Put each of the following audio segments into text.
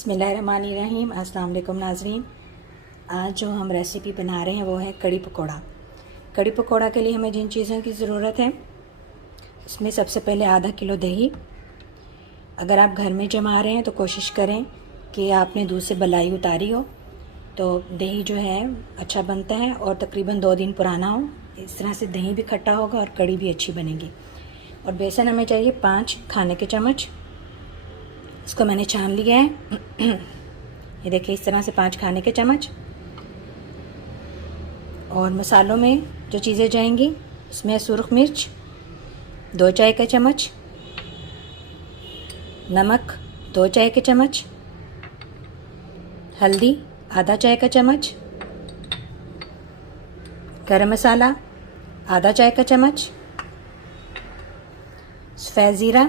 बिस्मिल्लाहिर्रहमानिर्रहीम। अस्सलाम वालेकुम नाज़रीन। आज जो हम रेसिपी बना रहे हैं वो है कड़ी पकौड़ा। कड़ी पकौड़ा के लिए हमें जिन चीज़ों की ज़रूरत है उसमें सबसे पहले आधा किलो दही। अगर आप घर में जमा रहे हैं तो कोशिश करें कि आपने दूध से बलाई उतारी हो, तो दही जो है अच्छा बनता है और तकरीबन 2 दिन पुराना हो। इस तरह से दही भी खट्टा होगा और कड़ी भी अच्छी बनेगी। और बेसन हमें चाहिए 5 खाने के चम्मच। इसको मैंने छान लिया है। ये देखिए, इस तरह से 5 खाने के चम्मच। और मसालों में जो चीज़ें जाएंगी उसमें सुरख मिर्च 2 चाय के चम्मच, नमक 2 चाय के चम्मच, हल्दी आधा चाय का चम्मच, गरम मसाला आधा चाय का चम्मच, सफ़ेद ज़ीरा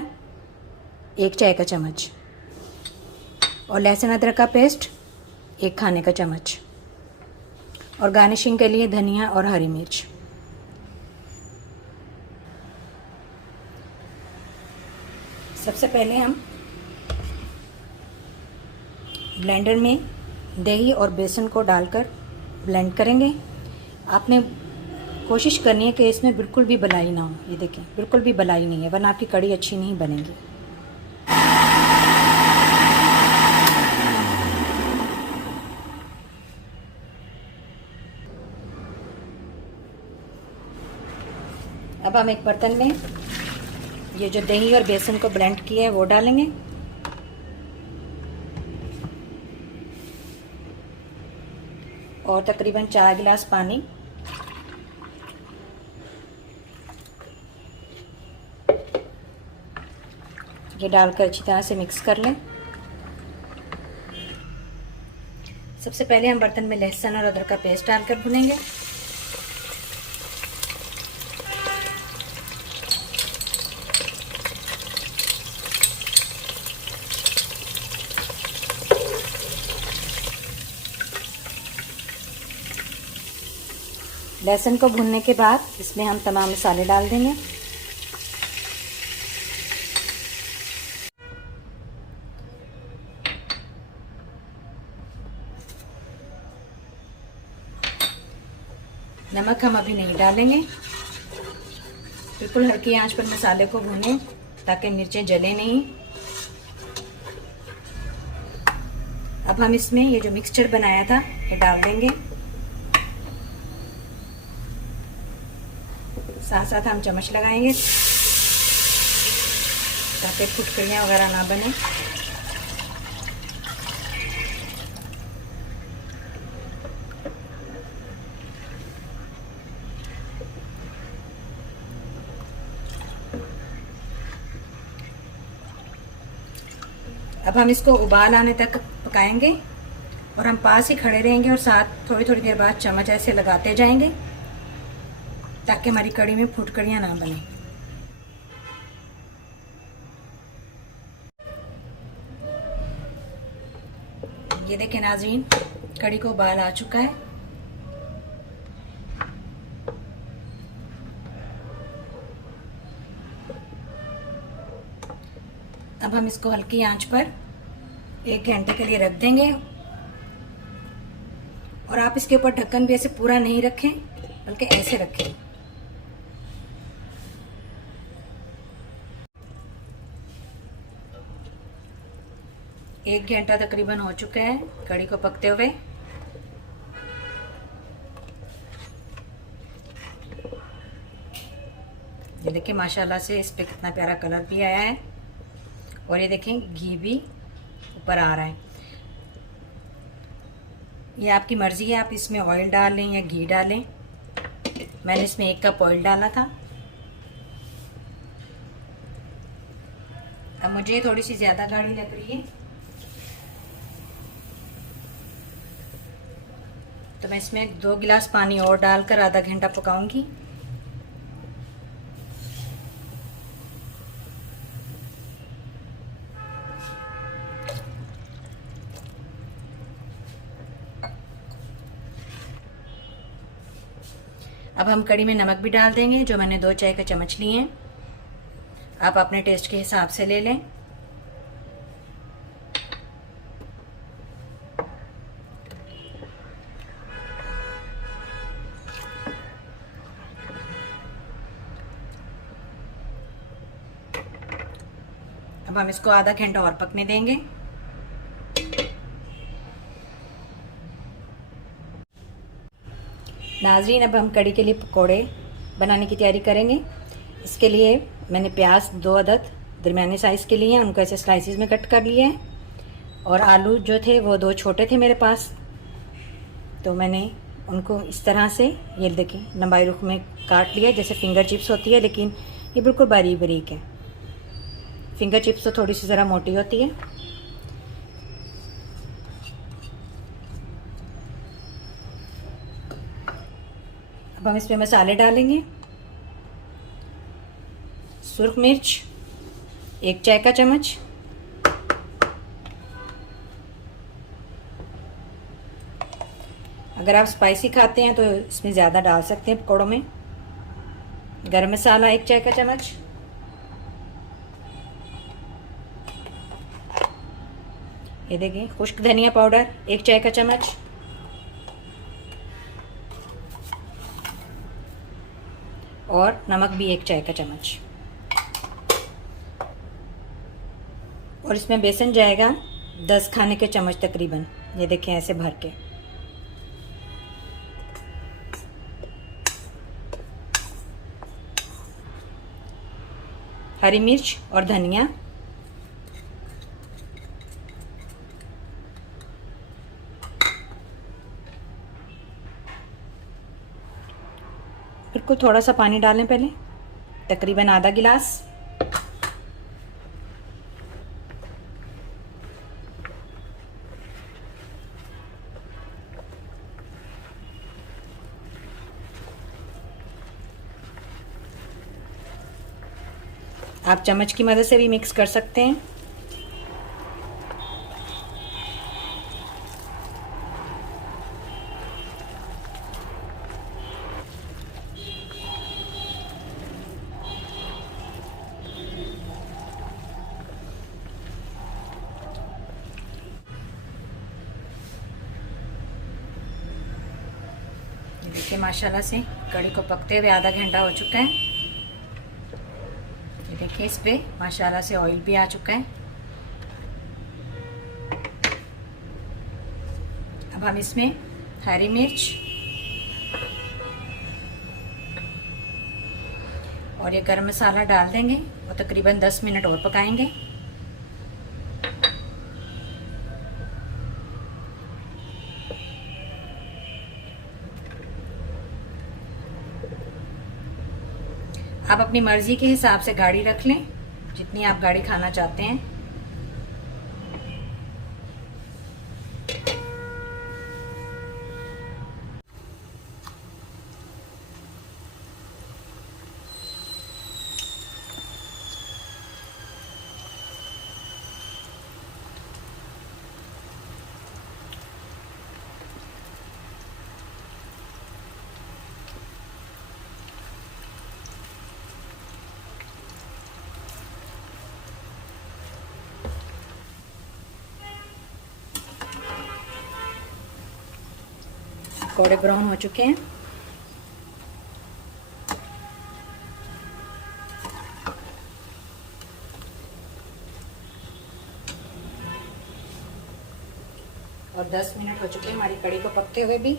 1 चाय का चम्मच और लहसुन अदरक का पेस्ट 1 खाने का चम्मच। और गार्निशिंग के लिए धनिया और हरी मिर्च। सबसे पहले हम ब्लेंडर में दही और बेसन को डालकर ब्लेंड करेंगे। आपने कोशिश करनी है कि इसमें बिल्कुल भी बलाई ना हो। ये देखें, बिल्कुल भी बलाई नहीं है, वरना आपकी कड़ी अच्छी नहीं बनेगी। अब हम एक बर्तन में ये जो दही और बेसन को ब्लेंड किया है वो डालेंगे। और तकरीबन 4 गिलास पानी। ये डालकर अच्छी तरह से मिक्स कर लें। सबसे पहले हम बर्तन में लहसुन और अदरक का पेस्ट डालकर भुनेंगे। लहसुन को भूनने के बाद इसमें हम तमाम मसाले डाल देंगे। नमक हम अभी नहीं डालेंगे। बिल्कुल हल्की आंच पर मसाले को भूनें ताकि मिर्चें जले नहीं। अब हम इसमें ये जो मिक्सचर बनाया था ये डाल देंगे। साथ साथ हम चम्मच लगाएंगे ताकि फुटकड़ियाँ वगैरह ना बने। अब हम इसको उबाल आने तक पकाएंगे और हम पास ही खड़े रहेंगे और साथ थोड़ी थोड़ी देर बाद चम्मच ऐसे लगाते जाएंगे ताकि हमारी कड़ी में फुटकड़ियाँ ना बने। ये देखें नाज़रीन, कड़ी को उबाल आ चुका है। अब हम इसको हल्की आंच पर 1 घंटे के लिए रख देंगे। और आप इसके ऊपर ढक्कन भी ऐसे पूरा नहीं रखें, बल्कि ऐसे रखें। एक घंटा तकरीबन हो चुका है कड़ी को पकते हुए। ये देखिए, माशाल्लाह से इस पे कितना प्यारा कलर भी आया है। और ये देखें, घी भी ऊपर आ रहा है। ये आपकी मर्ज़ी है, आप इसमें ऑयल डाल लें या घी डालें। मैंने इसमें 1 कप ऑयल डाला था। अब मुझे थोड़ी सी ज़्यादा गाढ़ी लग रही है तो मैं इसमें 2 गिलास पानी और डालकर आधा घंटा पकाऊंगी। अब हम कड़ी में नमक भी डाल देंगे, जो मैंने 2 चाय के चम्मच लिए हैं। आप अपने टेस्ट के हिसाब से ले लें। अब हम इसको आधा घंटा और पकने देंगे। नाज़रीन, अब हम कड़ी के लिए पकोड़े बनाने की तैयारी करेंगे। इसके लिए मैंने प्याज 2 अदद दरमियाने साइज़ के लिए हैं, उनको ऐसे स्लाइसिस में कट कर लिए हैं। और आलू जो थे वो 2 छोटे थे मेरे पास, तो मैंने उनको इस तरह से, ये देखिए, लंबाई रुख में काट लिया, जैसे फिंगर चिप्स होती है, लेकिन ये बिल्कुल बारीक बारीक है। फिंगर चिप्स तो थोड़ी सी ज़रा मोटी होती है। अब हम इसमें मसाले डालेंगे। सुर्ख मिर्च 1 चाय का चम्मच, अगर आप स्पाइसी खाते हैं तो इसमें ज़्यादा डाल सकते हैं पकौड़ों में। गरम मसाला 1 चाय का चम्मच, ये देखिए खुश्क धनिया पाउडर 1 चाय का चम्मच, और नमक भी 1 चाय का चम्मच। और इसमें बेसन जाएगा 10 खाने के चम्मच तकरीबन, ये देखें ऐसे भर के। हरी मिर्च और धनिया, बिल्कुल थोड़ा सा पानी डालें पहले, तकरीबन आधा गिलास। आप चम्मच की मदद से भी मिक्स कर सकते हैं। देखिए माशाल्लाह से कड़ी को पकते हुए आधा घंटा हो चुका है। ये देखिए इस पे माशाल्लाह से ऑयल भी आ चुका है। अब हम इसमें हरी मिर्च और ये गरम मसाला डाल देंगे और तकरीबन 10 मिनट और पकाएंगे। आप अपनी मर्जी के हिसाब से गाढ़ी रख लें, जितनी आप गाढ़ी खाना चाहते हैं। पकौड़े ब्राउन हो चुके हैं। और 10 मिनट हो चुके हैं हमारी कड़ी को पकते हुए भी।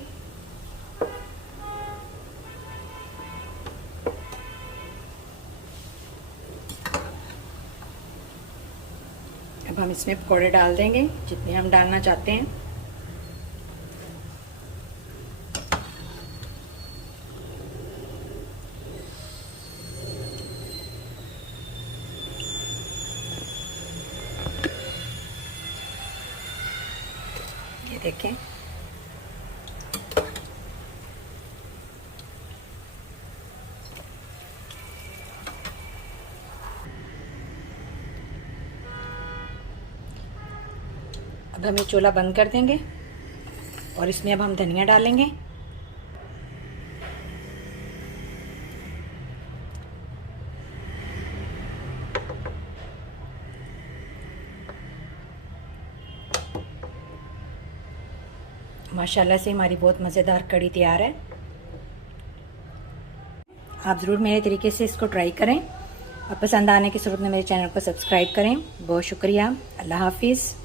अब हम इसमें पकौड़े डाल देंगे जितने हम डालना चाहते हैं। ये देखें अब हम ये चूल्हा बंद कर देंगे और इसमें अब हम धनिया डालेंगे। माशाल्लाह से हमारी बहुत मज़ेदार कड़ी तैयार है। आप ज़रूर मेरे तरीके से इसको ट्राई करें। और पसंद आने की सूरत में मेरे चैनल को सब्सक्राइब करें। बहुत शुक्रिया। अल्लाह हाफिज़।